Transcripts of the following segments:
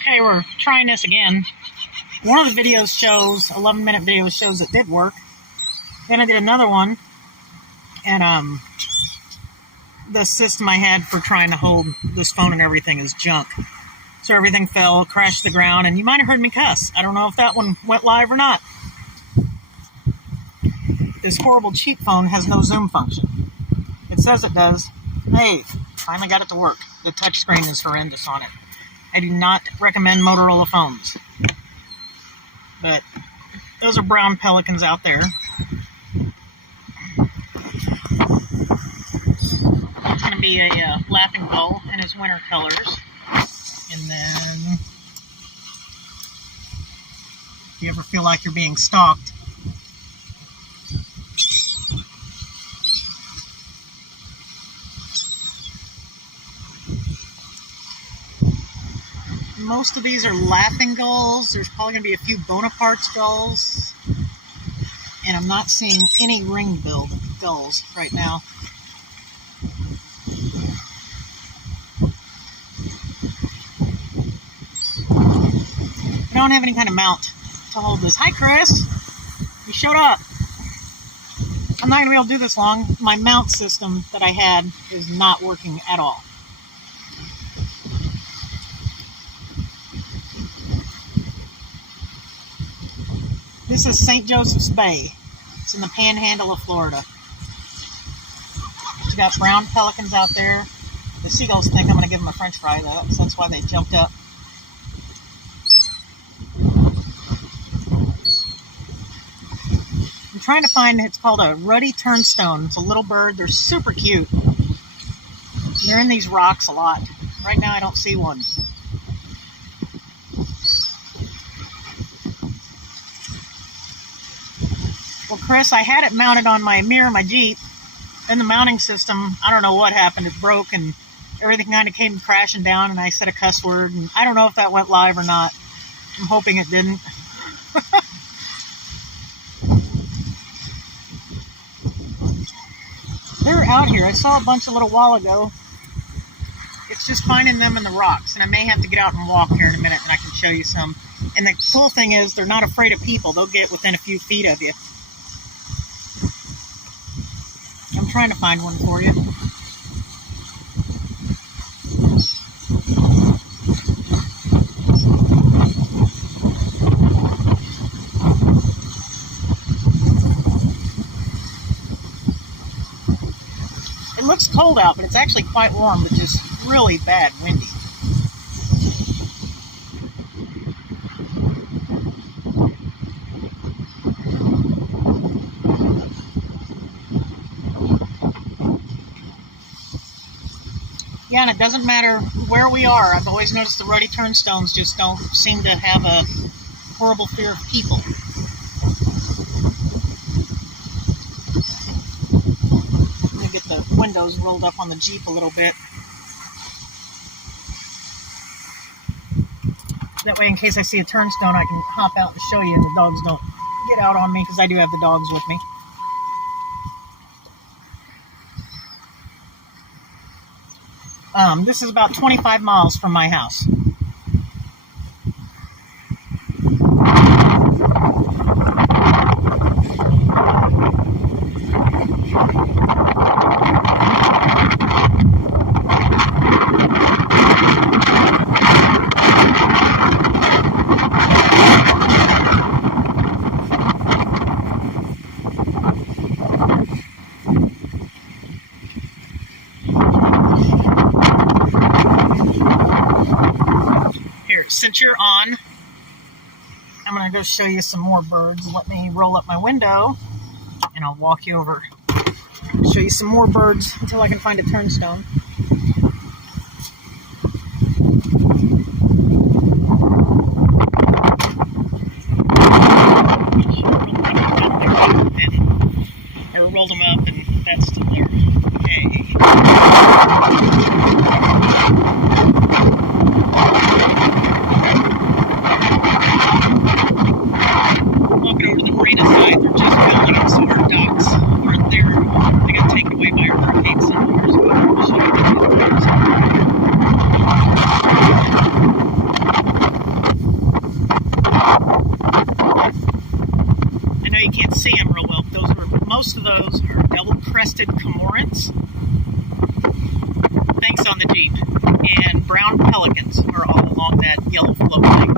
Okay, we're trying this again. One of the videos shows, 11-minute video shows it did work. Then I did another one, and the system I had for trying to hold this phone and everything is junk. So everything fell, crashed to the ground, and you might have heard me cuss. I don't know if that one went live or not. This horrible cheap phone has no zoom function. It says it does. Hey, finally got it to work. The touchscreen is horrendous on it. I do not recommend Motorola phones. But those are brown pelicans out there. It's going to be a laughing gull in his winter colors. And then, if you ever feel like you're being stalked, most of these are laughing gulls. There's probably going to be a few Bonaparte's gulls. And I'm not seeing any ring-billed gulls right now. I don't have any kind of mount to hold this. Hi, Chris. You showed up. I'm not going to be able to do this long. My mount system that I had is not working at all. This is St. Joseph's Bay. It's in the panhandle of Florida. You got brown pelicans out there. The seagulls think I'm going to give them a french fry, though. That's why they jumped up. I'm trying to find, it's called a ruddy turnstone. It's a little bird. They're super cute. They're in these rocks a lot. Right now I don't see one. Well, Chris, I had it mounted on my mirror, my Jeep, and the mounting system, I don't know what happened. It broke and everything kind of came crashing down, and I said a cuss word, and I don't know if that went live or not. I'm hoping it didn't. They're out here. I saw a bunch a little while ago. It's just finding them in the rocks, and I may have to get out and walk here in a minute, and I can show you some. And the cool thing is they're not afraid of people. They'll get within a few feet of you. I'm trying to find one for you. It looks cold out, but it's actually quite warm, but just really bad windy. Yeah, and it doesn't matter where we are. I've always noticed the ruddy turnstones just don't seem to have a horrible fear of people. Let me get the windows rolled up on the Jeep a little bit. That way, in case I see a turnstone, I can hop out and show you, and the dogs don't get out on me, because I do have the dogs with me. This is about 25 miles from my house. Since you're on, I'm going to go show you some more birds. Let me roll up my window, and I'll walk you over. Show you some more birds until I can find a turnstone. I rolled them up, and that's still there. Okay. Walking over to the marina side, they're just building up some more docks. They got taken away by a hurricane some years ago. I'll show you the pictures. on the Jeep, and brown pelicans are all along that yellow float thing.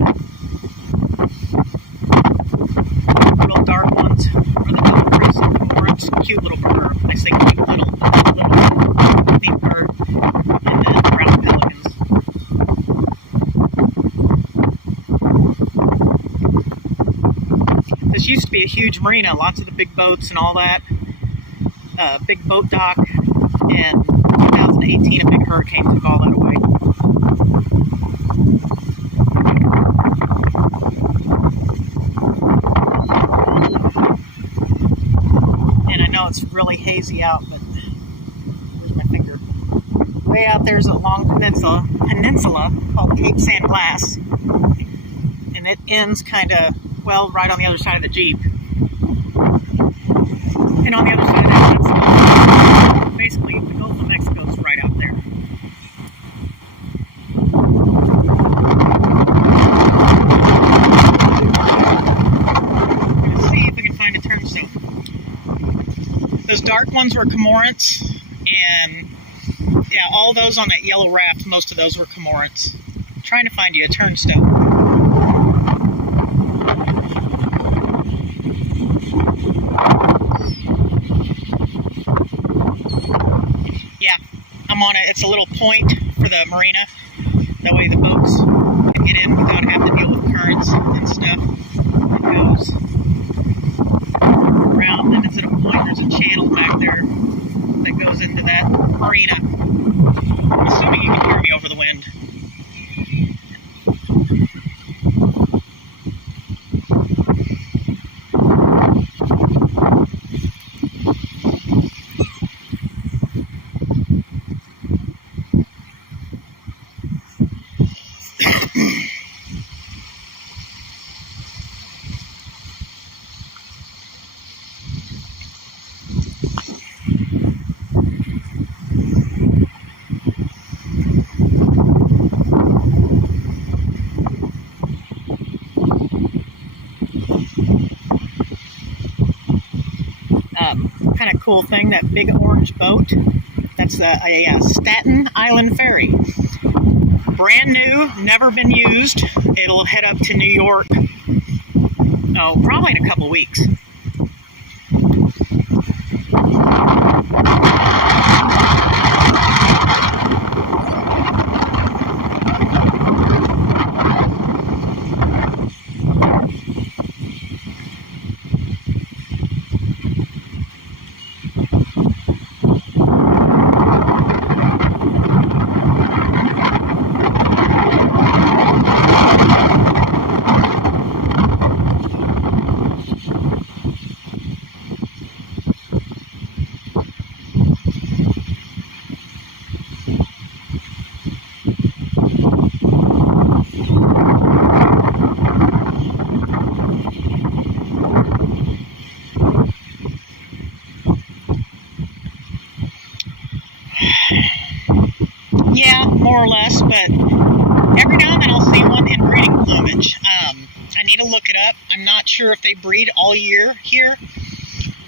Real dark ones are the Belfries and cormorants, cute little bird. I say cute little pink bird, and then brown pelicans. This used to be a huge marina, lots of the big boats and all that. Big boat dock, and 2018 a big hurricane took all that away. And I know it's really hazy out, but where's my finger? Way out there's a long peninsula called Cape San Glass, and it ends kind of, well, right on the other side of the Jeep. And on the other side of that, basically the Gulf of Mexico is right out there. I'm going to see if I can find a turnstone. Those dark ones were cormorants, and yeah, all those on that yellow raft, most of those were cormorants. I'm trying to find you a turnstone. Yeah, I'm on it. It's a little point for the marina. That way the boats can get in without having to deal with currents and stuff. It goes around, and it's at a point. There's a channel back there that goes into that marina. I'm assuming you can hear me over the wind. Kind of cool thing, that big orange boat, that's a Staten Island ferry. Brand new, never been used. It'll head up to New York, oh, probably in a couple weeks. Yeah, more or less, but every now and then I'll see one in breeding plumage. I need to look it up. I'm not sure if they breed all year here,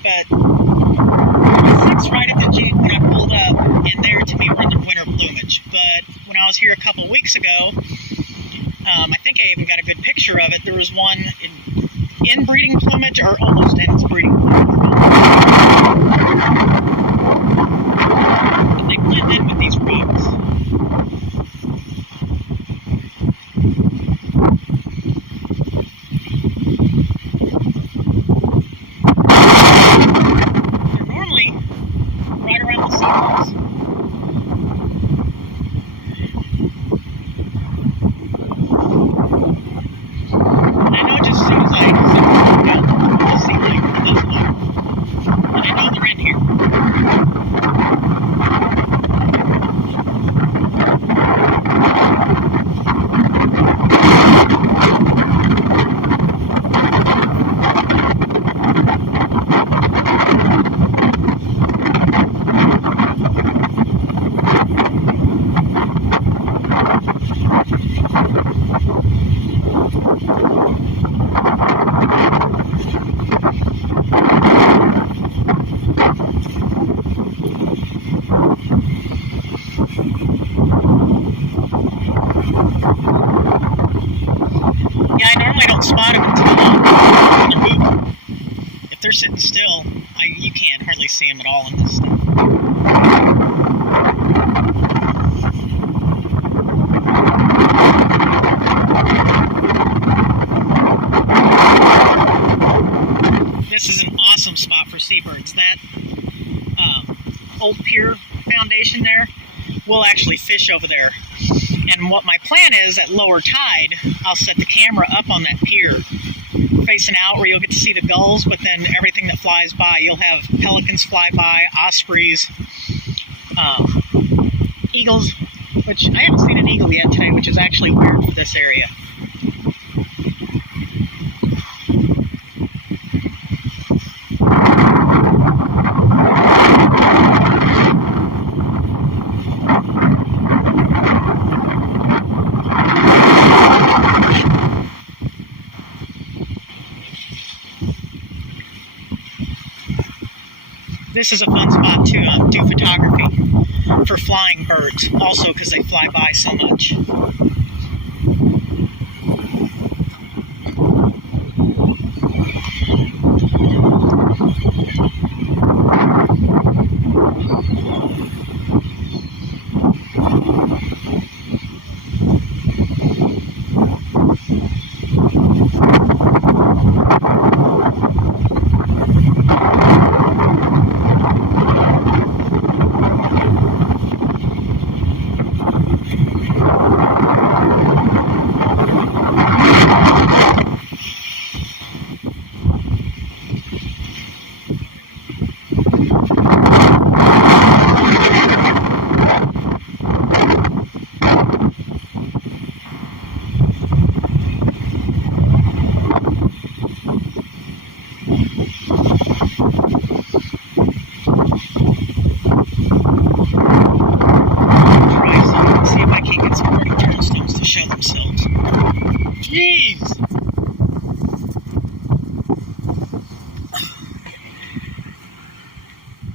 but it sits right at the Jeep when I pulled up, and there to me were in their winter plumage. But when I was here a couple of weeks ago, I think I even got a good picture of it. There was one in breeding plumage, or almost in its breeding plumage. And they blend in with these reeds. They're normally right around the Seagulls. And I know just as soon as I zip down, I'll see like this one. And I know they're in here. Yeah, I normally don't spot them until they're moving. If they're sitting still, you can't hardly see them at all in this stuff. This is an awesome spot for seabirds. That old pier foundation there, we'll actually fish over there. And what my plan is, at lower tide, I'll set the camera up on that pier, facing out where you'll get to see the gulls, but then everything that flies by, you'll have pelicans fly by, ospreys, eagles, which I haven't seen an eagle yet today, which is actually weird for this area. This is a fun spot to do photography for flying birds, also because they fly by so much.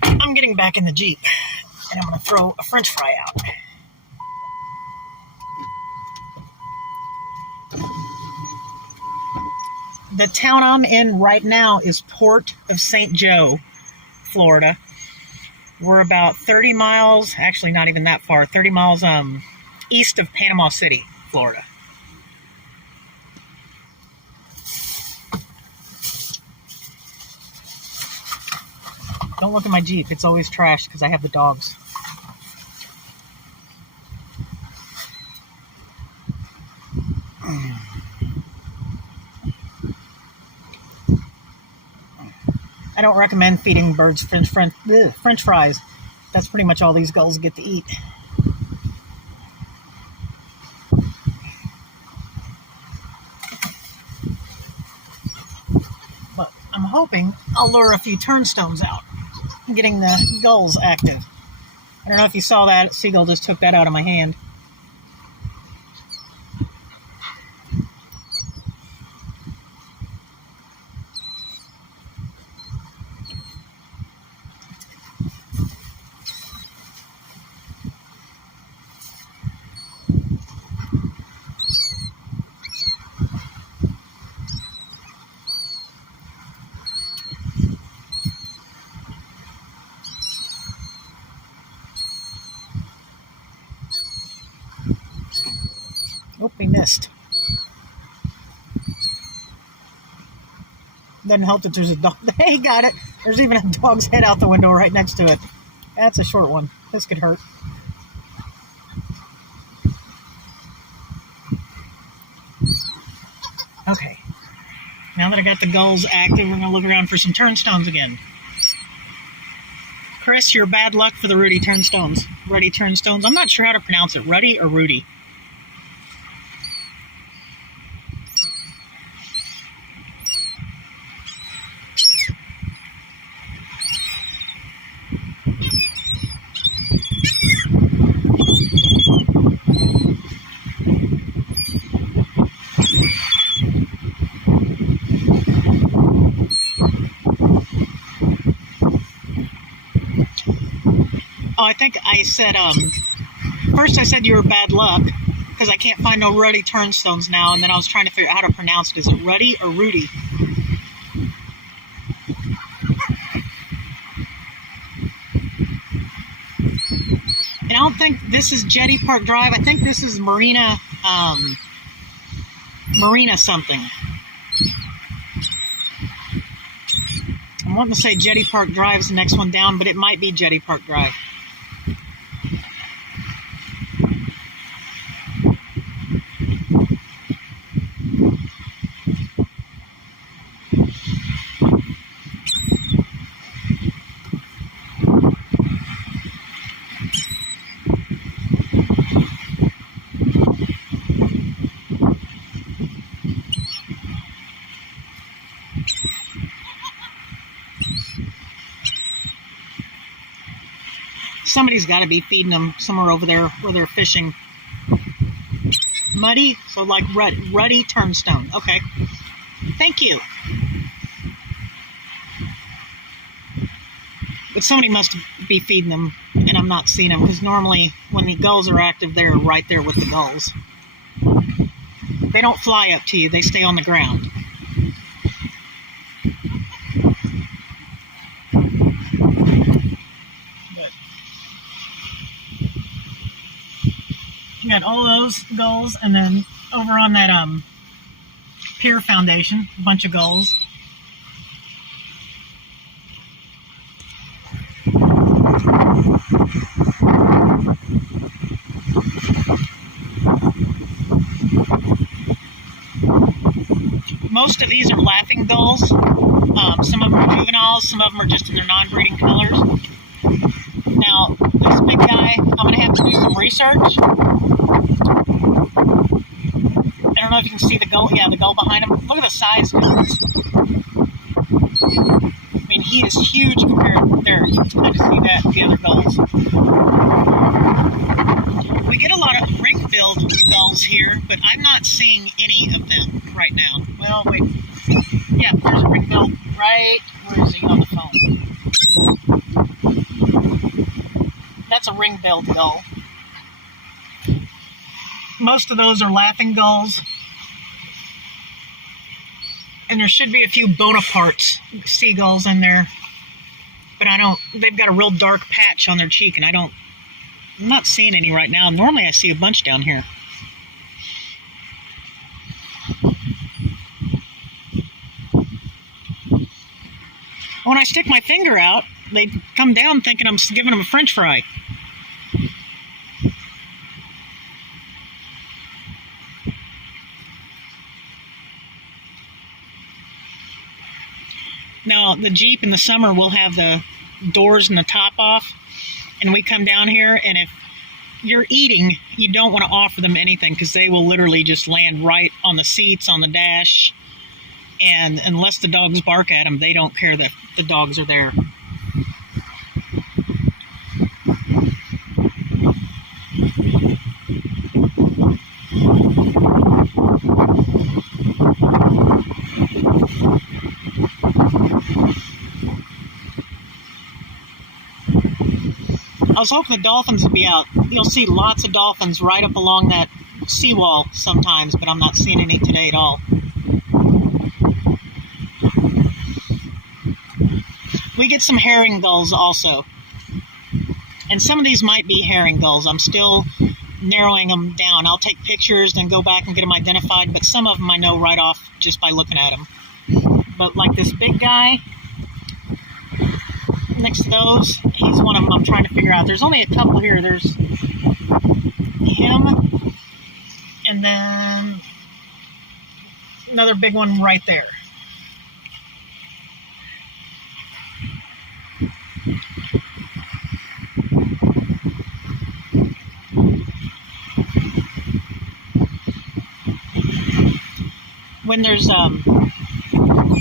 I'm getting back in the Jeep, and I'm going to throw a French fry out. The town I'm in right now is Port of St. Joe, Florida. We're about 30 miles, actually not even that far, 30 miles east of Panama City, Florida. Don't look at my Jeep. It's always trashed because I have the dogs. I don't recommend feeding birds French fries. That's pretty much all these gulls get to eat. But I'm hoping I'll lure a few turnstones out, getting the gulls active. I don't know if you saw that. Seagull just took that out of my hand. Oh, we missed. Doesn't help that there's a dog. Hey, got it. There's even a dog's head out the window right next to it. That's a short one. This could hurt. Okay. Now that I got the gulls active, we're going to look around for some turnstones again. Chris, you're bad luck for the Ruddy turnstones. Ruddy turnstones. I'm not sure how to pronounce it. Ruddy or Rudy? Oh, I think I said First I said you were bad luck, because I can't find no ruddy turnstones now, and then I was trying to figure out how to pronounce it. Is it Ruddy or Rudy? And I don't think this is Jetty Park Drive. I think this is Marina something. I'm wanting to say Jetty Park Drive is the next one down, but it might be Jetty Park Drive. Somebody's got to be feeding them somewhere over there where they're fishing. Muddy? So like ruddy turnstone. Okay. Thank you. But somebody must be feeding them, and I'm not seeing them, because normally when the gulls are active, they're right there with the gulls. They don't fly up to you. They stay on the ground. You got all those gulls, and then over on that pier foundation, a bunch of gulls. Most of these are laughing gulls. Some of them are juveniles, some of them are just in their non-breeding colors. Now, this big guy, I'm going to have to do some research. I don't know if you can see the gull. Yeah, the gull behind him. Look at the size difference. I mean, he is huge compared there. You can kind of see that with the other gulls. We get a lot of ring-billed gulls here, but I'm not seeing any of them right now. Well, wait. Yeah, there's a ring-billed right. Where is he on the phone? That's a ring-billed gull. Most of those are laughing gulls. And there should be a few Bonapartes, seagulls in there. But I don't, they've got a real dark patch on their cheek, and I'm not seeing any right now. Normally I see a bunch down here. When I stick my finger out, they come down thinking I'm giving them a French fry. Now, the Jeep in the summer will have the doors and the top off, and we come down here, and if you're eating, you don't want to offer them anything, because they will literally just land right on the seats, on the dash, and unless the dogs bark at them, they don't care that the dogs are there. I was hoping the dolphins would be out. You'll see lots of dolphins right up along that seawall sometimes, but I'm not seeing any today at all. We get some herring gulls also. And some of these might be herring gulls. I'm still narrowing them down. I'll take pictures, then go back and get them identified, but some of them I know right off just by looking at them. But like this big guy next to those, he's one of them I'm trying to figure out. There's only a couple here. There's him, and then another big one right there. When there's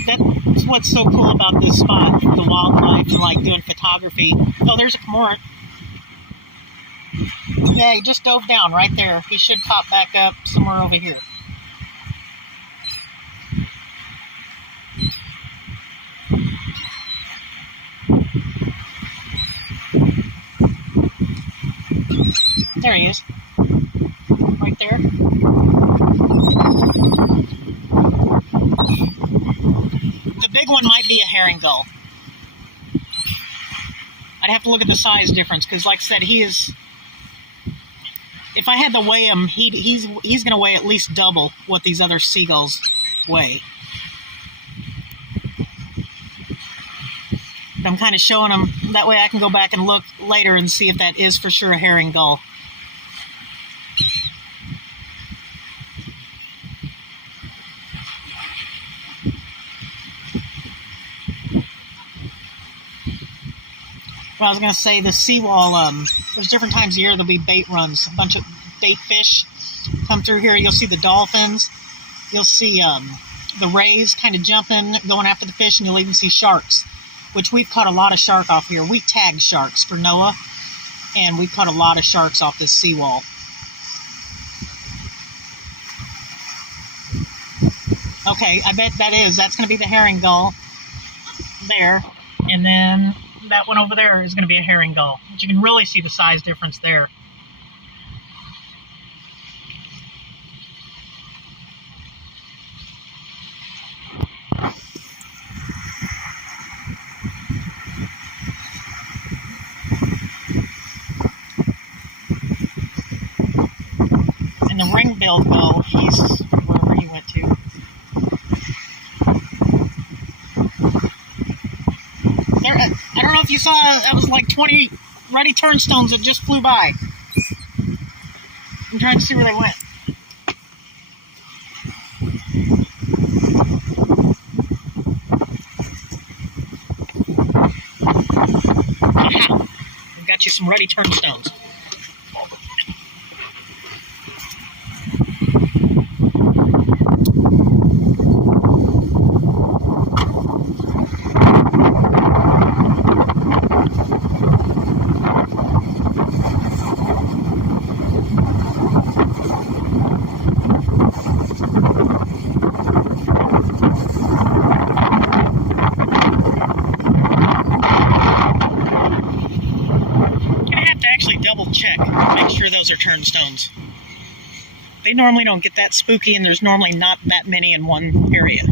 that's what's so cool about this spot, the wildlife and like doing photography. Oh, there's a cormorant. Yeah, he just dove down right there. He should pop back up somewhere over here. There there he is. Right there. The big one might be a herring gull. I'd have to look at the size difference, because like I said, he is... If I had to weigh him, he's going to weigh at least double what these other seagulls weigh. But I'm kind of showing him, that way I can go back and look later and see if that is for sure a herring gull. Well, I was going to say, the seawall, there's different times of year there'll be bait runs. A bunch of bait fish come through here. You'll see the dolphins. You'll see the rays kind of jumping, going after the fish, and you'll even see sharks, which we've caught a lot of shark off here. We tag sharks for Noah, and we've caught a lot of sharks off this seawall. Okay, I bet that's going to be the herring gull there, and then that one over there is going to be a herring gull. But you can really see the size difference there. And the ring-billed gull, he's wherever he went to. There, I don't know if you saw, that was like 20 ruddy turnstones that just flew by. I'm trying to see where they went. Aha! I've got you some ruddy turnstones. Check, make sure those are turnstones. They normally don't get that spooky, and there's normally not that many in one area.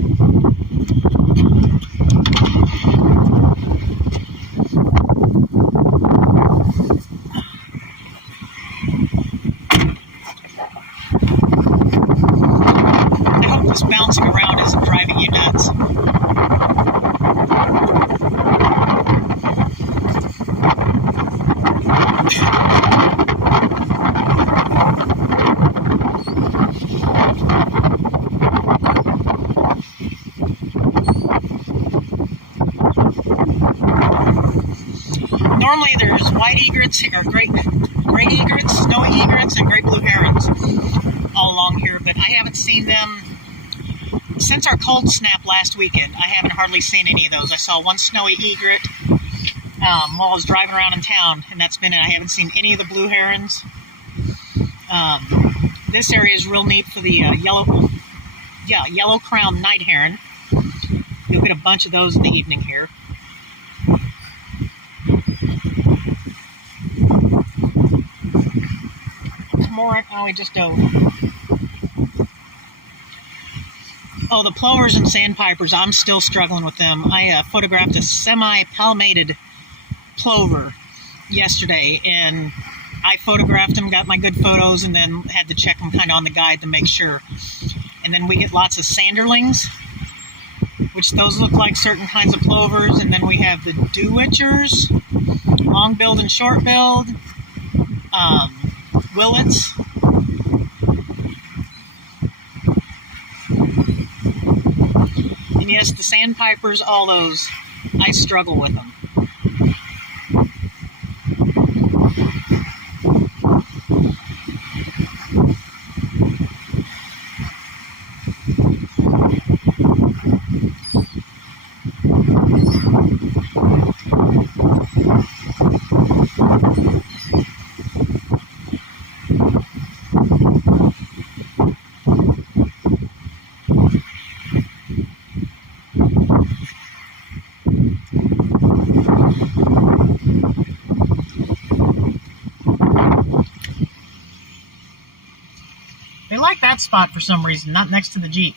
I hope this bouncing around isn't driving you nuts. Normally there's white egrets, or great egrets, snowy egrets, and great blue herons all along here, but I haven't seen them since our cold snap last weekend. I haven't hardly seen any of those. I saw one snowy egret while I was driving around in town, and that's been it. I haven't seen any of the blue herons. This area is real neat for the yellow-crowned night heron. You'll get a bunch of those in the evening here. More, oh, he just dove. Oh, the plovers and sandpipers, I'm still struggling with them. I photographed a semi-palmated plover yesterday, and I photographed them, got my good photos, and then had to check them kind of on the guide to make sure. And then we get lots of sanderlings, which those look like certain kinds of plovers, and then we have the dew-witchers, long-billed and short-billed, willets. And yes, the sandpipers, all those, I struggle with them. They like that spot for some reason, not next to the Jeep.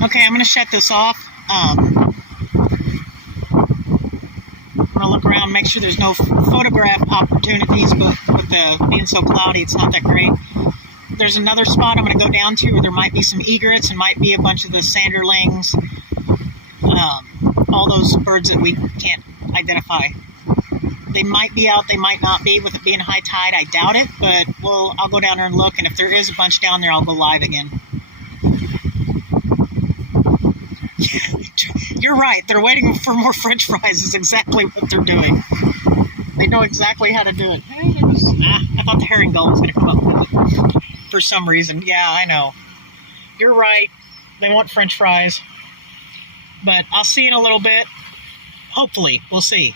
Okay, I'm going to shut this off. I'm going to look around, make sure there's no photograph opportunities, but with the being so cloudy, it's not that great. There's another spot I'm going to go down to where there might be some egrets and might be a bunch of the sanderlings, all those birds that we can't identify. They might be out, they might not be. With it being high tide, I doubt it, but I'll go down there and look, and if there is a bunch down there, I'll go live again. You're right. They're waiting for more French fries is exactly what they're doing. They know exactly how to do it. I thought the herring gull was going to come up with it for some reason. Yeah, I know. You're right. They want French fries. But I'll see you in a little bit. Hopefully. We'll see.